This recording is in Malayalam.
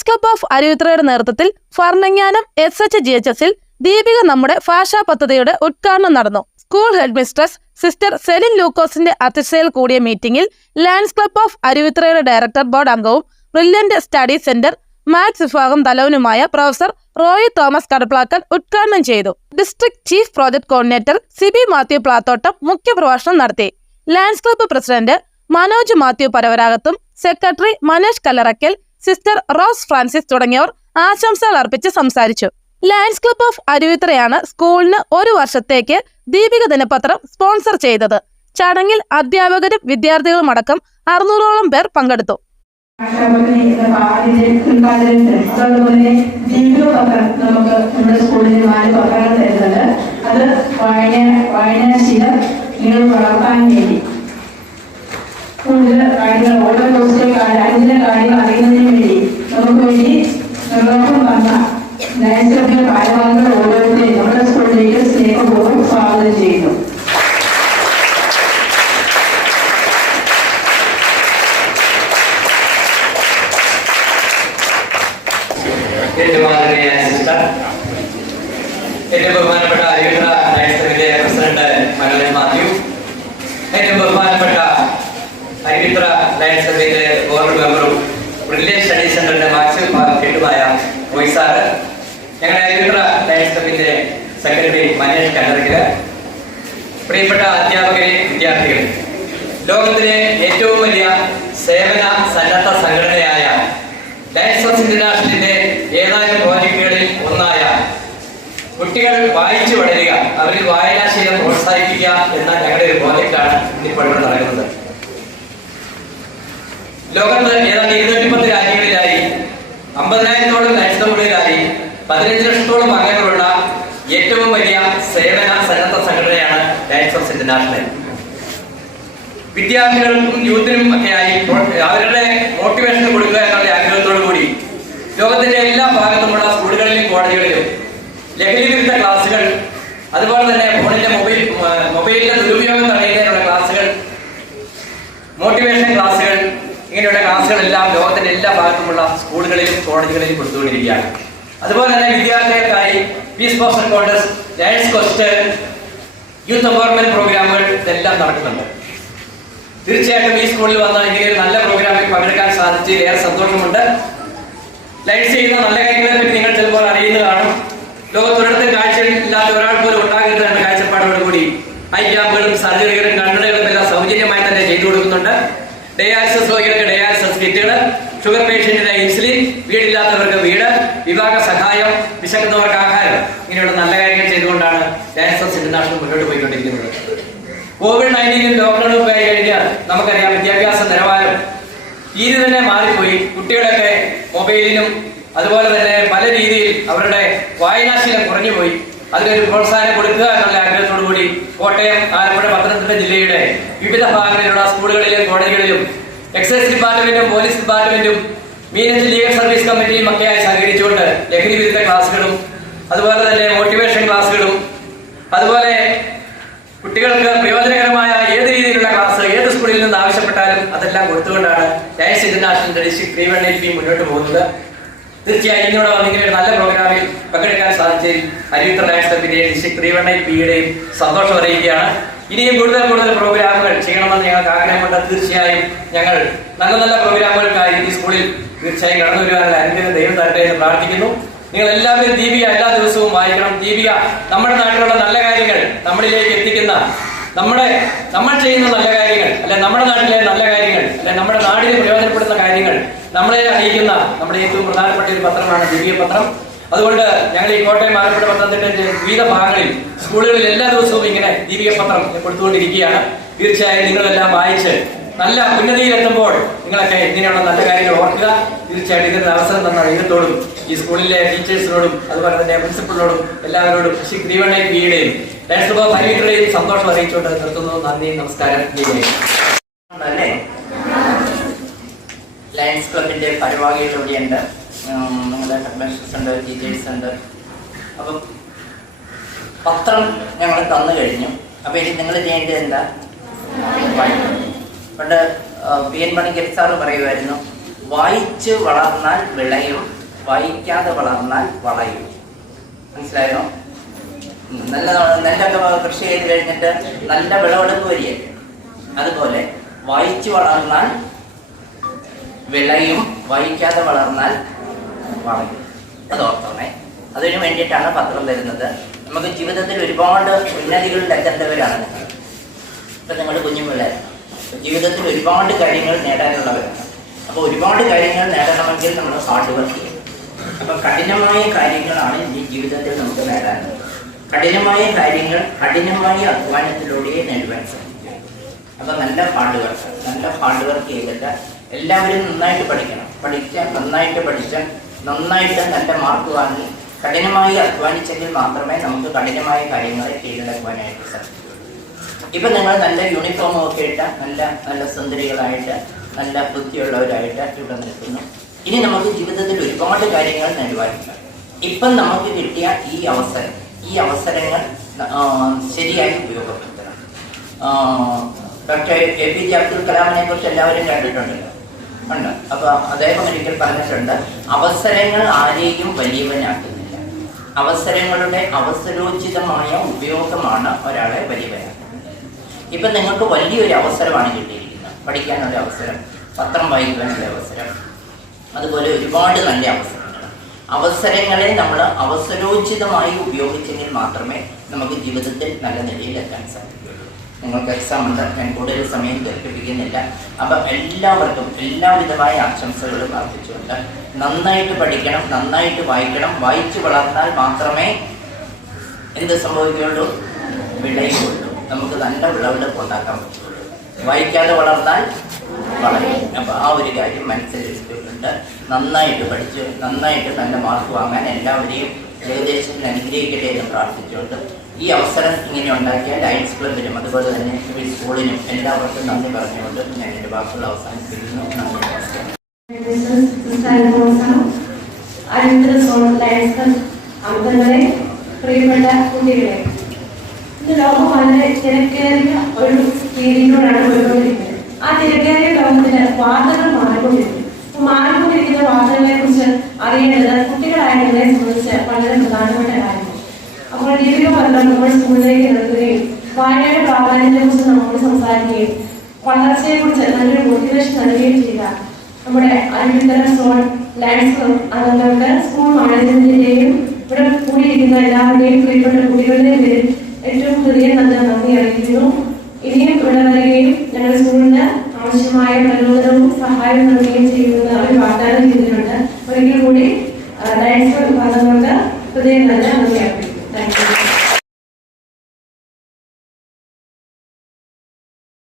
ലയൺസ് ക്ലബ് ഓഫ് അരുവിത്രയുടെ നേതൃത്വത്തിൽ ഫർണങ്ങാനം SHGHSൽ ദീപിക നമ്മുടെ ഭാഷാ പദ്ധതിയുടെ ഉദ്ഘാടനം നടന്നു. School head mistress sister Celine ലൂക്കോസിന്റെ അധ്യക്ഷതയിൽ കൂടിയ മീറ്റിംഗിൽ ലയൺസ് ക്ലബ് ഓഫ് അരുവിത്രയുടെ ഡയറക്ടർ ബോർഡ് അംഗവും ബ്രില്യന്റ് സ്റ്റഡി സെന്റർ മാത്സ് വിഭാഗം തലവനുമായ പ്രൊഫസർ റോയി തോമസ് കടപ്ലാക്കൽ ഉദ്ഘാടനം ചെയ്തു. District chief project coordinator Sibi Mathew Plathottam മുഖ്യപ്രഭാഷണം നടത്തി. Lions club president Manoj Mathew പരവരാഗത്തും secretary Manesh Kallarackal, sister Rose Francis തുടങ്ങിയവർ ആശംസകൾ അർപ്പിച്ച് സംസാരിച്ചു. ലയൺസ് ക്ലബ് ഓഫ് അരുവിത്രയാണ് സ്കൂളിന് 1 വർഷത്തേക്ക് ദീപിക ദിനപത്രം സ്പോൺസർ ചെയ്തത്. ചടങ്ങിൽ അധ്യാപകരും വിദ്യാർത്ഥികളും അടക്കം 600ഓളം പേർ പങ്കെടുത്തു. കൂടുതൽ കാര്യങ്ങൾ ഓരോ ദിവസത്തെ അതിന്റെ കാര്യങ്ങൾ അറിയുന്നതിന് വേണ്ടി നമുക്ക് വേണ്ടി നിർവാഹം തന്ന ലയൺസ് ക്ലബിലെ ഭാരവാഹികൾ ഓരോരുത്തരെയും നമ്മുടെ സ്കൂളിലേക്ക് സ്നേഹപൂർവ്വം സ്വാഗതം ചെയ്യുന്നു. ഏറ്റവും ബഹുമാനപ്പെട്ട അരുവിത്ര ലയൺസ് ക്ലബിലെ പ്രസിഡന്റ് മനോജ് മാത്യു, ഏറ്റവും ബഹുമാനപ്പെട്ട അരുവിത്ര ലയൺസ് ക്ലബിന്റെ ബോർഡ് മെമ്പറും ബ്രില്യന്റ് സ്റ്റഡി സെന്ററിന്റെ മാത്സ് വിഭാഗം ഹെഡുമായ റോയ് സാറ്, ഞങ്ങളുടെ അരുവിത്ര ലയൺസ് ക്ലബിന്റെ സെക്രട്ടറി മനേഷ് കല്ലറയ്ക്കൽ, പ്രിയപ്പെട്ട അധ്യാപകരെ, വിദ്യാർത്ഥികളെ, ലോകത്തിലെ ഏറ്റവും വലിയ സേവന സന്നദ്ധ സംഘടനയായ ലയൺസ് ഓഫ് ഇന്റർനാഷണലിന്റെ ഏതാനും പ്രോജക്റ്റുകളിൽ ഒന്നായ കുട്ടികൾ വായിച്ചു വളരുക, അവരിൽ വായനാശീലം പ്രോത്സാഹിപ്പിക്കുക എന്ന ഞങ്ങളുടെ ഒരു പ്രോജക്റ്റാണ് ഇപ്പോൾ ഇവിടെ നടക്കുന്നത്. ലോകത്ത് ഏതാണ്ട് 210 രാജ്യങ്ങളിലായി 50,000-ഓളം ലയൺസ് ക്ലബ്ബുകളിലായി 15 ലക്ഷത്തോളം അംഗങ്ങളുള്ള ഏറ്റവും വലിയ സേവന സന്നദ്ധ സംഘടനയാണ് ലയൺസ് ഓഫ് ഇന്റർനാഷണൽ. വിദ്യാർത്ഥികൾക്കും യൂത്തിനും ഒക്കെയായി അവരുടെ മോട്ടിവേഷൻ കൊടുക്കുക എന്നുള്ള ആഗ്രഹത്തോടു കൂടി ലോകത്തിന്റെ എല്ലാ ഭാഗത്തുമുള്ള സ്കൂളുകളിലും കോളേജുകളിലും ലഹരി വിരുദ്ധ ക്ലാസുകൾ, അതുപോലെ തന്നെ മൊബൈലിന്റെ ദുരുപയോഗം തടയുന്നതിനുള്ള ക്ലാസുകൾ, മോട്ടിവേഷൻ ക്ലാസുകൾ, ഇങ്ങനെയുള്ള ക്ലാസുകളെല്ലാം ലോകത്തിന്റെ എല്ലാ ഭാഗത്തുമുള്ള സ്കൂളുകളിലും കോളേജുകളിലും കൊടുത്തുകൊണ്ടിരിക്കുകയാണ്. അതുപോലെ തന്നെ വിദ്യാർത്ഥികൾക്കായി peace poster contest, Lions Quest, youth empowerment പ്രോഗ്രാമുകൾ ഇതെല്ലാം നടക്കുന്നുണ്ട്. തീർച്ചയായിട്ടും ഈ സ്കൂളിൽ വന്ന ഇങ്ങനെ ഒരു നല്ല പ്രോഗ്രാമിൽ പങ്കെടുക്കാൻ സാധിച്ചതിൽ ഏറെ സന്തോഷമുണ്ട്. ലയൺസ് ചെയ്യുന്ന നല്ല കാര്യങ്ങളെ പറ്റി നിങ്ങൾ ചിലപ്പോൾ അറിയുന്നതാണ്. ലോകത്തൊരിടത്തും കാഴ്ചയില്ലാത്ത ഒരാൾ പോലും ഉണ്ടാകരുത് എന്ന കാഴ്ചപ്പാടോടുകൂടി ഐ ക്യാമ്പുകളും സർജറികളും കണ്ണടകളും എല്ലാം സൗജന്യമായി തന്നെ ചെയ്തു കൊടുക്കുന്നുണ്ട്. ഡയാലിസിസ് രോഗികൾക്ക് ഡയാലിസിസ് കിറ്റുകൾ, ഷുഗർ പേഷ്യന്റിന് ഇൻസുലിൻ, വീടില്ലാത്തവർക്ക് വീട്, വിവാഹ സഹായം, വിശക്കുന്നവർക്ക് ആഹാരം, ഇങ്ങനെയുള്ള നല്ല കാര്യങ്ങൾ ചെയ്തുകൊണ്ടാണ് ലയൺസ് ഓഫ് ഇന്റർനാഷണൽ മുന്നോട്ട് പോയിക്കൊണ്ടിരിക്കുന്നത്. COVID-19 ലോക്ക്ഡൌൺ ആയി കഴിഞ്ഞാൽ നമുക്കറിയാം വിദ്യാഭ്യാസ നിലവാരം തീരെ തന്നെ മാറിപ്പോയി. കുട്ടികളൊക്കെ മൊബൈലിനും അതുപോലെ തന്നെ പല രീതിയിൽ അവരുടെ വായനാശീലം കുറഞ്ഞുപോയി. അതിനൊരു പ്രോത്സാഹനം കൊടുക്കുക എന്നുള്ള ആഗ്രഹത്തോടു കൂടി കോട്ടയം, ആലപ്പുഴ, പത്തനംതിട്ട ജില്ലയുടെ വിവിധ ഭാഗങ്ങളിലുള്ള സ്കൂളുകളിലും കോളേജുകളിലും എക്സൈസ് ഡിപ്പാർട്ട്മെന്റും പോലീസ് ഡിപ്പാർട്ട്മെന്റും മീനച്ച് ലീഗൽ സർവീസ് കമ്മിറ്റിയും ഒക്കെയായി സഹകരിച്ചുകൊണ്ട് ലഹരി വിരുദ്ധ ക്ലാസുകളും അതുപോലെ തന്നെ മോട്ടിവേഷൻ ക്ലാസുകളും അതുപോലെ കുട്ടികൾക്ക് പ്രയോജനകരമായ ഏത് രീതിയിലുള്ള ക്ലാസ് ഏത് സ്കൂളിൽ നിന്ന് ആവശ്യപ്പെട്ടാലും അതെല്ലാം കൊടുത്തുകൊണ്ടാണ് ലയൺസ് ഇന്റർനാഷണൽ ഡിസ്ട്രിക്ട് 318 മുന്നോട്ട് പോകുന്നത്. തീർച്ചയായും ഇങ്ങോട്ട് വന്നിങ്ങനെ ഒരു നല്ല പ്രോഗ്രാമിൽ പങ്കെടുക്കാൻ സാധിച്ചതിൽ അരുവിത്ര ലയൺസ് ക്ലബിന്റെയും ഡിസ്ട്രിക്ട് 318 സന്തോഷം അറിയിക്കുകയാണ്. ഇനിയും കൂടുതൽ പ്രോഗ്രാമുകൾ ചെയ്യണമെന്ന് ഞങ്ങൾക്ക് ആഗ്രഹമുണ്ട്. തീർച്ചയായും ഞങ്ങൾ നല്ല നല്ല പ്രോഗ്രാമുകൾക്കായി ഈ സ്കൂളിൽ തീർച്ചയായും കടന്നു വരുവാനുള്ള അനുഗ്രഹം ദൈവം തരട്ടെ എന്ന് പ്രാർത്ഥിക്കുന്നു. നിങ്ങൾ എല്ലാവരും ദീപിക എല്ലാ ദിവസവും വായിക്കണം. ദീപിക നമ്മുടെ നാട്ടിലുള്ള നല്ല കാര്യങ്ങൾ നമ്മളിലേക്ക് എത്തിക്കുന്ന, നമ്മൾ ചെയ്യുന്ന നല്ല കാര്യങ്ങൾ, അല്ലെ നമ്മുടെ നാട്ടിലെ നല്ല കാര്യങ്ങൾ, അല്ലെ നമ്മുടെ നാടിന് പ്രയോജനപ്പെടുന്ന കാര്യങ്ങൾ നമ്മളെ അറിയിക്കുന്ന നമ്മുടെ ഏറ്റവും പ്രധാനപ്പെട്ട ഒരു പത്രമാണ് ദീപിക പത്രം. അതുകൊണ്ട് ഞങ്ങൾ ഈ കോട്ടയം, ആലപ്പുഴ, പത്തനംതിട്ട വിവിധ ഭാഗങ്ങളിൽ സ്കൂളുകളിൽ എല്ലാ ദിവസവും ഇങ്ങനെ ദീപിക പത്രം കൊടുത്തുകൊണ്ടിരിക്കുകയാണ്. തീർച്ചയായും നിങ്ങളെല്ലാം വായിച്ച് നല്ല ഉന്നതിയിലെത്തുമ്പോൾ നിങ്ങളൊക്കെ ഇങ്ങനെയുള്ള നല്ല കാര്യങ്ങൾ ഓർക്കുക. തീർച്ചയായിട്ടും ഇതിന്റെ അവസരം തന്ന ദൈവത്തോടും ഈ സ്കൂളിലെ ടീച്ചേഴ്സിനോടും അതുപോലെ തന്നെ പ്രിൻസിപ്പളിനോടും എല്ലാവരോടും ഡിസ്ട്രിക്ട് 318 ലയൺസ് ക്ലബ് ഓഫ് അരുവിത്രയും സന്തോഷം അറിയിച്ചുകൊണ്ട് നിർത്തുന്നു. നന്ദി, നമസ്കാരം. ലയൺസ് ക്ലബിന്റെ ഭാരവാഹികൾ ഇവിടെയുണ്ട്, നിങ്ങളുടെ ഹെഡ്മാസ്റ്റേഴ്സ് ഉണ്ട്, ടീച്ചേഴ്സ് ഉണ്ട്. അപ്പം പത്രം ഞങ്ങൾ തന്നു കഴിഞ്ഞു. അപ്പോൾ ഇനി നിങ്ങൾ ചെയ്യേണ്ടത് എന്താ? പണ്ട് PN പണിക്കർ സാറ് പറയുമായിരുന്നു, വായിച്ച് വളർന്നാൽ വിളയും, വായിക്കാതെ വളർന്നാൽ വളയും. മനസ്സിലായോ? നല്ല നെല്ലൊക്കെ കൃഷി ചെയ്ത് കഴിഞ്ഞിട്ട് നല്ല വിളവെടുപ്പ് വരികയല്ലേ, അതുപോലെ വായിച്ച് വളർന്നാൽ വിളയും, വായിക്കാതെ വളർന്നാൽ വളയും. അത് ഓർത്തോണേ. അതിനു വേണ്ടിയിട്ടാണ് പത്രം തരുന്നത്. നമുക്ക് ജീവിതത്തിൽ ഒരുപാട് ഉന്നതികളിൽ എത്തേണ്ടവരാണ് നിങ്ങൾ. ഇപ്പം നിങ്ങൾ കുഞ്ഞു പിള്ളേരാണ്, ജീവിതത്തിൽ ഒരുപാട് കാര്യങ്ങൾ നേടാനുള്ളവരാണ്. അപ്പോൾ ഒരുപാട് കാര്യങ്ങൾ നേടണമെങ്കിൽ നമ്മൾ ഹാർഡ് വർക്ക് ചെയ്യും. അപ്പം കഠിനമായ കാര്യങ്ങളാണ് ഈ ജീവിതത്തിൽ നമുക്ക് നേടാനുള്ളത്. കഠിനമായ കാര്യങ്ങൾ കഠിനമായ അധ്വാനത്തിലൂടെ നേടുവാൻ സാധിക്കും. അപ്പം നല്ല ഹാർഡ് വർക്ക് ചെയ്തിട്ട് എല്ലാവരും നന്നായിട്ട് പഠിക്കണം. നന്നായിട്ട് പഠിച്ച് നന്നായിട്ട് നല്ല മാർക്ക് വാങ്ങി കഠിനമായി അധ്വാനിച്ചെങ്കിൽ മാത്രമേ നമുക്ക് കഠിനമായ കാര്യങ്ങളെ കീഴടക്കുവാനായിട്ട് സാധിക്കൂ. ഇപ്പം നിങ്ങൾ നല്ല യൂണിഫോമും ഒക്കെ ഇട്ട് നല്ല സുന്ദരികളായിട്ട് നല്ല ബുദ്ധിയുള്ളവരായിട്ട് ഇവിടെ നിൽക്കുന്നു. ഇനി നമുക്ക് ജീവിതത്തിൽ ഒരുപാട് കാര്യങ്ങൾ നേടുവാനുണ്ട്. ഇപ്പം നമുക്ക് കിട്ടിയ ഈ അവസരങ്ങൾ ശരിയായി ഉപയോഗപ്പെടുത്തണം. ഡോക്ടർ APJ അബ്ദുൽ കലാമിനെ കുറിച്ച് എല്ലാവരും കണ്ടിട്ടുണ്ടല്ലോ, ഉണ്ട്. അപ്പോൾ അദ്ദേഹം ഒരിക്കൽ പറഞ്ഞിട്ടുണ്ട്, അവസരങ്ങൾ ആരെയും വലിയവനാക്കുന്നില്ല, അവസരങ്ങളുടെ അവസരോചിതമായ ഉപയോഗമാണ് ഒരാളെ വലിയവനാക്കുന്നത്. ഇപ്പം നിങ്ങൾക്ക് വലിയൊരു അവസരമാണ് കിട്ടിയിരിക്കുന്നത്. പഠിക്കാനൊരു അവസരം, പത്രം വായിക്കാനുള്ള അവസരം, അതുപോലെ ഒരുപാട് നല്ല അവസരങ്ങളെ നമ്മൾ അവസരോചിതമായി ഉപയോഗിച്ചെങ്കിൽ മാത്രമേ നമുക്ക് ജീവിതത്തിൽ നല്ല നിലയിലെത്താൻ സാധിക്കുകയുള്ളൂ. നിങ്ങൾക്ക് എക്സാം ഉണ്ട്, ഞാൻ കൂടുതൽ സമയം ദീർഘിപ്പിക്കുന്നില്ല. അപ്പം എല്ലാവർക്കും എല്ലാവിധമായ ആശംസകളും അർപ്പിച്ചുകൊണ്ട് നന്നായിട്ട് പഠിക്കണം, നന്നായിട്ട് വായിക്കണം. വായിച്ചു വളർന്നാൽ മാത്രമേ എന്ത് സംഭവിക്കുകയുള്ളൂ? വിളയുകയുള്ളൂ. നമുക്ക് നല്ല വിളവെടുപ്പ് ഉണ്ടാക്കാൻ പറ്റുള്ളൂ. വായിക്കാതെ വളർന്നാൽ വളരും. അപ്പോൾ ആ ഒരു കാര്യം മനസ്സിലെടുത്തിട്ടുണ്ട്. നന്നായിട്ട് പഠിച്ച് നന്നായിട്ട് നല്ല മാർക്ക് വാങ്ങാൻ എല്ലാവരെയും ഏകദേശം അനുഗ്രഹിക്കട്ടെ എന്ന് പ്രാർത്ഥിച്ചുകൊണ്ട് ഈ അവസരം ഇങ്ങനെ ഉണ്ടാക്കിയ ലയൺസ് ക്ലബിനും അതുപോലെ തന്നെ ഈ സ്കൂളിനും എല്ലാവർക്കും നന്ദി പറഞ്ഞുകൊണ്ട് ഞാൻ എൻ്റെ വാക്കുകൾ അവസാനിപ്പിക്കുന്നു. നന്ദി, നമസ്കാരം. അംഗങ്ങളെ, പ്രിയപ്പെട്ട കുട്ടികളെ, ഇന്ന് ലോകം വളരെ തിരക്കേറിയ ഒരു രീതിയിലൂടെയാണ് പോയിക്കൊണ്ടിരിക്കുന്നത്. ആ തിരക്കേറിയ ലോകത്തിന് വാർത്തകൾ മാറിക്കൊണ്ടിരിക്കുന്ന വാർത്തകളെ കുറിച്ച് അറിയേണ്ടത് കുട്ടികളായ നിങ്ങളെ സംബന്ധിച്ച് വളരെ പ്രധാനപ്പെട്ട കാര്യമാണ്. അപ്പോൾ ദീപിക പത്രം നമ്മൾ സ്കൂളിലേക്ക് നിർത്തുകയും വായനയുടെ പ്രാധാന്യത്തെ കുറിച്ച് നമ്മോട് സംസാരിക്കുകയും വളർച്ചയെ കുറിച്ച് നല്ലൊരു മോട്ടിവേഷൻ നൽകുകയും ചെയ്ത നമ്മുടെ അരുവിത്തര സോൺ ലയൺസ് ക്ലബ് അംഗങ്ങൾക്ക് സ്കൂൾ മാനേജ്മെന്റിന്റെയും ഇവിടെ കൂടിയിരിക്കുന്ന എല്ലാവരുടെയും പ്രിയപ്പെട്ട കുട്ടികളുടെയും പേരിൽ ഏറ്റവും പുതിയ നന്ദി അറിയിക്കുന്നു. ഇനിയും ഇവിടെ വരികയും ഞങ്ങളുടെ സ്കൂളിന് ആവശ്യമായ പ്രചോദനവും സഹായവും നൽകുകയും ചെയ്യുമെന്ന് അവർ വാഗ്ദാനം ചെയ്തിട്ടുണ്ട്. ഒരിക്കൽ കൂടി ലയൺസ് ക്ലബ് അംഗങ്ങൾക്ക് ഹൃദയം നല്ല നന്ദി.